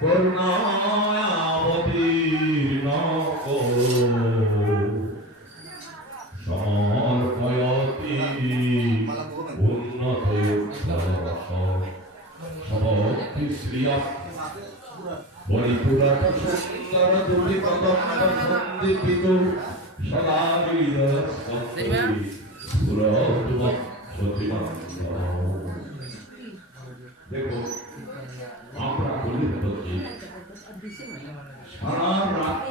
করুণায় অবতীর্ণ করো সমর্পয়তি উন্নত সমক্তি শ্রিয়া বলিপুরাট সুন্দর দুটি কদম্ব সন্দীপিত সদা দেখো আমরা বলি হচ্ছে সারা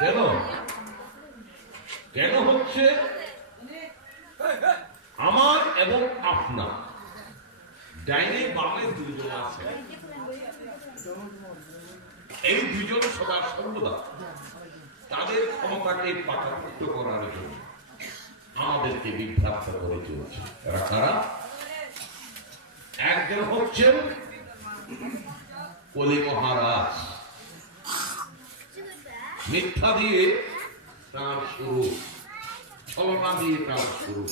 কেন? কেন হচ্ছে? আমার এবং আপনার। ডাইনে বামে দুজন আছে। এই দুজন সদা সর্বদা তাদের ক্ষমতাকে পাকাপুষ্ট করার জন্য আমাদেরকে বিভ্রান্ত করে চলছে। এরা একজন হচ্ছেন কলি মহারাজ। মিথ্যা দিয়ে তার শুরু। ছলনা দিয়ে তার শুরু।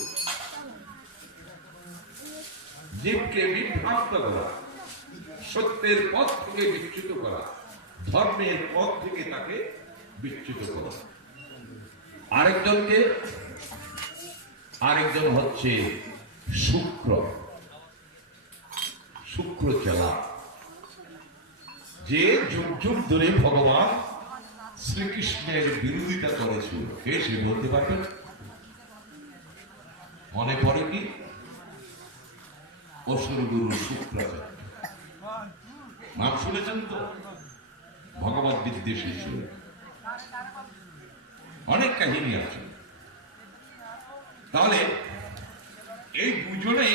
জীবকে বিভ্রান্ত করা, সত্যের পথ থেকে বিচ্যুত করা, ধর্মের পথ থেকে তাকে বিচ্যুত করা। আরেকজনকে, আরেকজন হচ্ছে শুক্র। শুক্র চেলা। যে যুগ যুগ ধরে ভগবান শ্রীকৃষ্ণের বিরোধিতা করেছিল কে সে বলতে পারবে মনে পড়ে কি? অসুর গুরু শুক্রাচার্য নাম শুনেছেন তো? ভগবত বিদ্বেষী ছিল অনেক কাহিনী আছে। তাহলে এই দুজনেই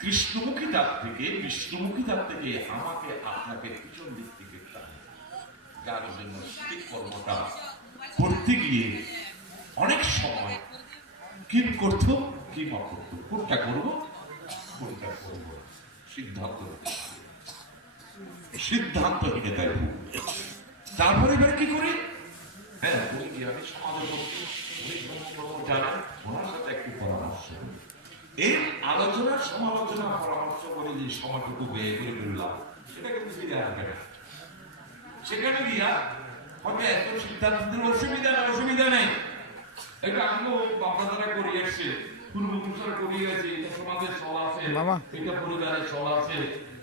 কৃষ্ণমুখী তার থেকে, বিষ্ণুমুখী তার থেকে আমাকে, আপনাকে পিছন দিক থেকে টানে। যার জন্য ঠিক কর্মটা করতে গিয়ে অনেক সময় কি করতো কি না করতো কোনটা করব? কোনটা করব সিদ্ধান্ত। সিদ্ধান্তহীনতায় ভুল। তারপরে এবার কি করি? হ্যাঁ উনি কি, আমি সমাজে করছি উনি রকম জানেন ওনার সাথে একটু পরামর্শ। এই আলোচনা, সমালোচনা, পরামর্শ করে যে সময়টুকু ব্যয় করে ফেললাম সেটা কিন্তু ফিরে আসবে না সেখানে গিয়া হয়তো এত সিদ্ধান্ত দিলে অসুবিধা নেই অসুবিধা নেই। এটা আমিও বাবা দ্বারা করি এসছে পূর্বপুরুষরা গেছে এটা সমাজের চল আছে এটা পরিবারের চল আছে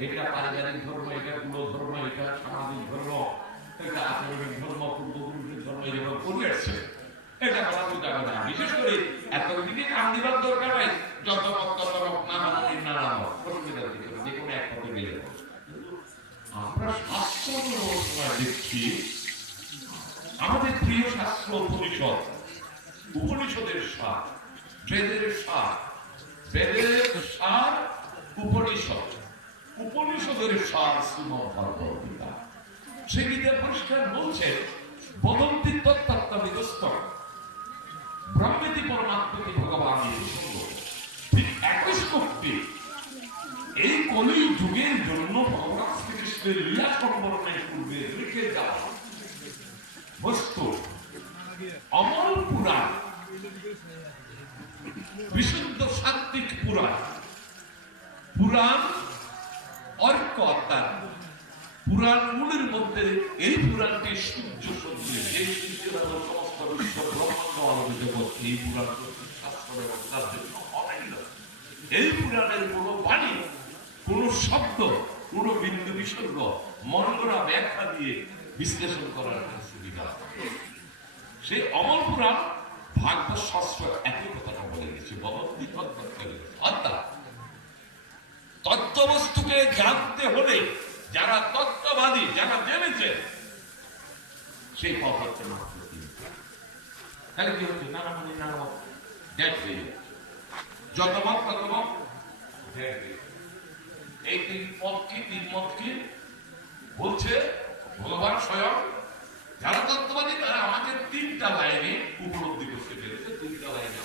এটা পারিবারিক ধর্ম এটা কুল ধর্ম এটা সামাজিক ধর্ম এটা আচরণিক ধর্ম পূর্বপুরুষের ধর্ম করে আসছে। এটা না। বিশেষ করে এত দিকে কান দিবার দরকার নাই যত তত নানা নানা অসুবিধা দিতে যে কোনো এক পথে গেলে হবে। আমরা শাস্ত্র সময় দেখছি আমাদের প্রিয় শাস্ত্র উপনিষদ উপনিষদের সার বেদের সার বেদের সার উপনিষদ। উপনিষদের সার ভগবত গীতা। সে পরিষ্কার বলছেন, বদন্তি তত্ত্বাত্মিকস্ত ব্রহ্মেতি পরমাত্মতি ভগবান ঠিক একই এই কলি যুগের জন্য ভগবান শ্রীকৃষ্ণের লীলা সম্বরণের পূর্বে রেখে যাওয়া বস্তু অমল পুরাণ বিশুদ্ধ সাত্বিক পুরাণ পুরাণ অর্ক অর্থাৎ পুরাণগুলির মধ্যে এই পুরাণটি সূর্য সমস্ত বিশ্ব এই পুরাণ এই পুরাণের কোনো বাণী শব্দ, কোনো বিন্দু বিসর্গ মনগড়া ব্যাখ্যা দিয়ে বিশ্লেষণ করার সুবিধা সেই অমর পুরাণ ভাগবত শাস্ত্র একই কথাটা বলে গেছে। অর্থাৎ তত্ত্ববস্তুকে জানতে হলে যারা তত্ত্ববাদী, যারা জেনেছে, সেই পথ হচ্ছে তাহলে কি হচ্ছে? নানা মনি নানা মত। হয়ে যত মত, তত মত। এই তিন পথ কি? তিন মত কি? বলছে ভগবান স্বয়ং যারা তত্ত্ববাদী, তারা আমাকে তিনটা লাইনে উপলব্ধি করতে পেরেছে, তিনটা লাইনে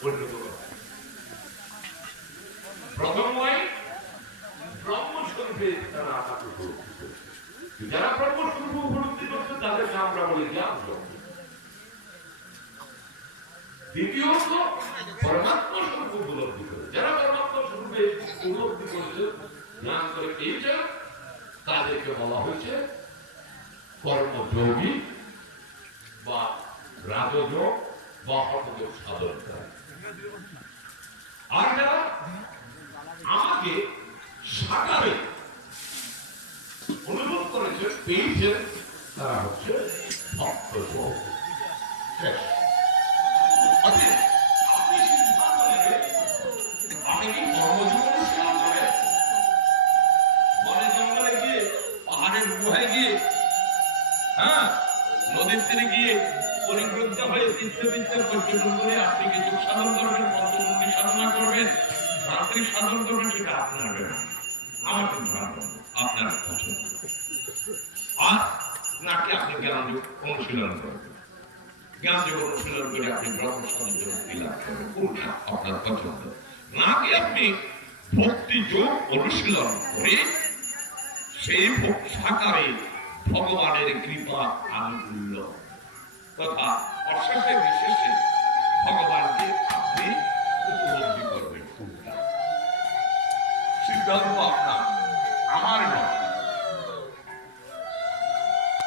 কোনো প্রথম লাইন, ব্রহ্মস্বরূপে তারা আমাকে যারা ব্রহ্মস্বরূপ উপলব্ধি করছে তাদেরকে আমরা জ্ঞান দ্বিতীয়ত স্বরূপ উপলব্ধি করে যারা স্বরূপে উপলব্ধি করেছে, জ্ঞান করে এইটা তাদেরকে বলা হয়েছে কর্মযোগী বা রাজযোগ বা হঠযোগ সাধন আর যারা আমাকে সাকারে অনুভব করেছে পেয়েছে তারা হচ্ছে ভক্তযোগ। অতএব আপনি জঙ্গলে গিয়ে, পাহাড়ের গুহায় গিয়ে হ্যাঁ নদীর তীরে গিয়ে পরিগ্রদ্ধ হয়ে চিত্তে পর্যটন করে আপনি কি যোগ সাধন করবেন, পঞ্চমুখী সাধনা করবেন, রাত্রি সাধন করবেন, সেটা আপনার ব্যাপার। আমার আপনার পছন্দ আর নাকি আপনি জ্ঞান অনুশীলন করবেন জ্ঞান যোগ অনুশীলন করে আপনি ব্রহ্ম সাধন করবেন আপনার পছন্দ। নাকি আপনি ভক্তি যোগ অনুশীলন করে সেই সাকারে ভগবানের কৃপা আনুকূল্য। তথা অশেষে বিশেষে ভগবানকে আপনি উপলব্ধি করবেন। সিদ্ধান্ত আপনার, আমার নয়।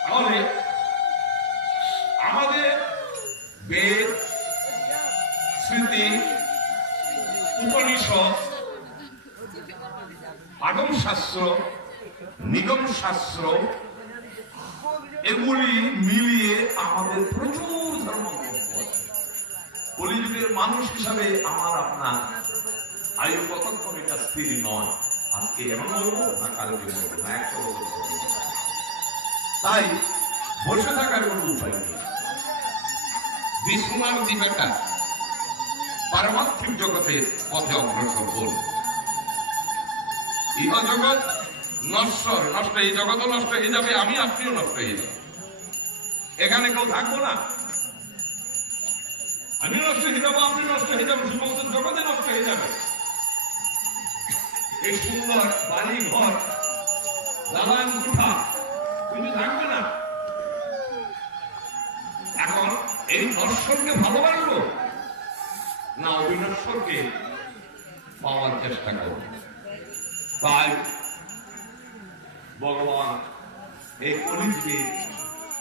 তাহলে আমাদের বেদ, স্মৃতি, উপনিষদ আগম শাস্ত্র নিগম শাস্ত্র এগুলি মিলিয়ে আমাদের প্রচুর আছে কলিযুগের মানুষ হিসাবে আমার, আপনার আয়ু কতক্ষণ এটা স্থির নয়। আজকে এমন বলব না কালকে না একশো বছর তাই বসে থাকার কোনো উপায় নেই। বিষ্ণুমান দিবেটা পারমার্থিক জগতের পথে অগ্রসর করুন ইহ জগৎ নশ্বর নষ্ট এই জগৎও নষ্ট হয়ে যাবে, আমি আপনিও নষ্ট হয়ে যাব। এখানে কেউ থাকব না। আমি নষ্ট হয়ে যাব, আপনি নষ্ট হয়ে যাব সমস্ত জগতে নষ্ট হয়ে যাবে। এই সুন্দর বাড়ি ঘর দালান কোঠা কিন্তু থাকবে না। এখন এই নশ্বরকে ভালোবাসবো, না অবিনশ্বরকে পাওয়ার চেষ্টা করব। তাই ভগবান এই কলিযুগে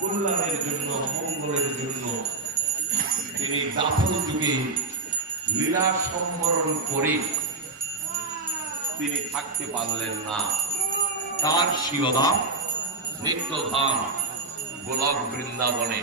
কল্যাণের জন্য মঙ্গলের জন্য তিনি দাপর যুগে লীলা সম্বরণ করে তিনি থাকতে পারলেন না। তার শিবধাম নিত্যধাম গোলক বৃন্দাবনে।